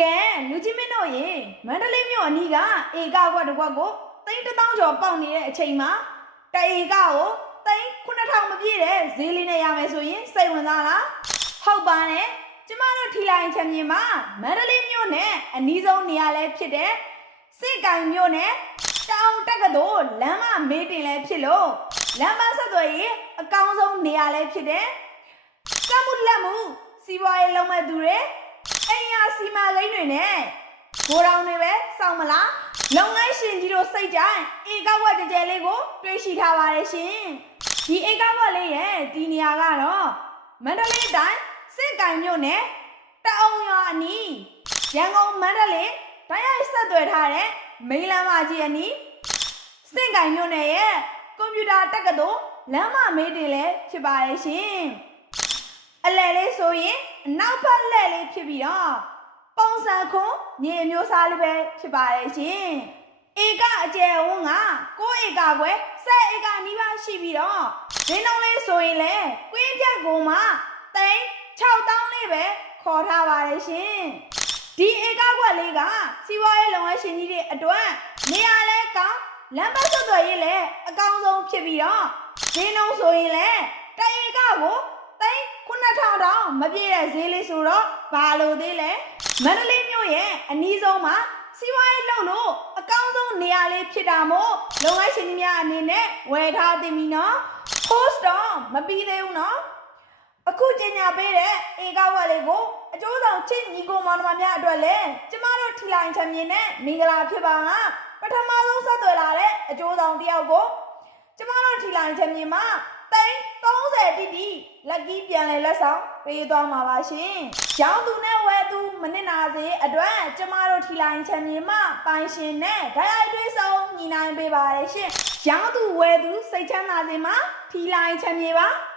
ကဲလူကြီးမင်းတို့ရေမန္တလေးမြို့အနီးကဧကကွက်တစ်ကွက်ကို3000ကျော်ပေါက်နေတဲ့အချိန်မှာတဧကကို9000မပြည့်တဲ့ဈေးလေးနဲ့ရမယ်ဆိုရင်စိတ်ဝင်စားလားဟုတ်ပါနဲ့ကျမတို့ထီလိုင်ချမ်းမြေမှာမန္တလေးမြို့နဲ့အနီးဆုံးနေရာလဲဖြစ်တဲ့စစ်ကိုင်မြို့နဲ့တောင်တက္ကသိုလ်လမ်းမမေးတင်လဲဖြစ်လို့လမ်းမဆက်သွယ်ရေးအကောင်းဆုံးနေရာလဲဖြစ်တဲ့ကမှုလက်မှုစီးပွားရေးလုပ်မဲ့သူတွေအိမ်ယာစီမံကိန်းတွေနဲ့ဂိုဒေါင်တွေပဲစောင့်မလားလုပ်ငန်းရှင်ကြီးတို့စိတ်ကြိုင်ဧကဝက်ကြဲလေးကိုတွေးရှိထားပါတယ်ရှင်ဒီဧကဝက်လေးရဲ့ဒီနေရာကတော့မန္တလေးတိုင်းစစ်ကိုင်မြို့နယ်တအောင်ရွာအနီးရန်ကုန်မန္တလေးတိုင်းရိုက်ဆက်သွယ်ထားတဲ့မိန်းလမ်းမကြီးအနီးစစ်ကိုင်မြို့နယ်ရဲ့ကွန်ပျူတာတက္ကသိုလ်လမ်းမမေးတင်လဲဖြစ်ပါတယ်ရှင်အလဲလေးဆိုရင်အနောက်ဘက်လှည့်လေးဖြစ်ပြီးတော့ပုံစံခွန်မြေမျိုးစားလေးပဲဖြစ်ပါတယ်ရှင်ဧကအကျယ်ဝန်းက9ဧကခွဲ10ဧကနီးပါးရှိပြီးတော့ဈေးနှုန်းလေးဆိုရင်လည်းကွင်းပြက်ကုန်းမှာ6000လေးပဲခေါ်ထားပါတယ်ရှင်ဒီဧကခွက်လေးကစီးပွားရေးလုပ်ငန်းရှင်ကြီးတွေအတွက်နေရာလဲကောင်းလမ်းမဆက်သွယ်ရေးလည်းအကောင်းဆုံးဖြစ်ပြီးတော့ဈေးနှုန်းဆိုရင်လည်းတဧကကို9000တောင်မပြည့်တဲ့ဈေးလေးဆိုတော့ဘာလို့သေးလဲမန္တလေးမြို့ရဲ့အနီးဆုံးမှာစီးပွားရေးလုပ်လို့အကောင်းဆုံးနေရာလေးဖြစ်တာမို့လုပ်ငန်းရှင်ကြီးများအနေနဲ့ဝယ်ထားသင့်ပြီနော် post တော့မပြီးသေးဘူးနော်အခုကျညာပေးတဲ့ဧကဝက်လေးကိုအကျိုးဆောင်ချစ်ညီကိုမောင်နှမများအတွက်လည်းကျမတို့ထီလိုင်ချမ်းမြေနဲ့မင်္ဂလာဖြစ်ပါကပထမဆုံးဆက်သွယ်လာတဲ့အကျိုးဆောင်တယောက်ကိုကျမတို့ထီလိုင်ချမ်းမြေမှာ30တိတိလက်ကီးပြန်လဲလက်ဆောင်ပေးသွားမှာပါရှင်။ရောင်းသူနဲ့ဝယ်သူမနစ်နာစေအတွက်ကျမတို့ထီလိုင်ချမ်းမြေမှာပိုင်ရှင်နဲ့ဓာတ်ရိုက်တွေးဆောင်ညီနိုင်ပေးပါရရှင်။ရောင်းသူဝယ်သူစိတ်ချမ်းသာစေမှာထီလိုင်ချမ်းမြေပါ။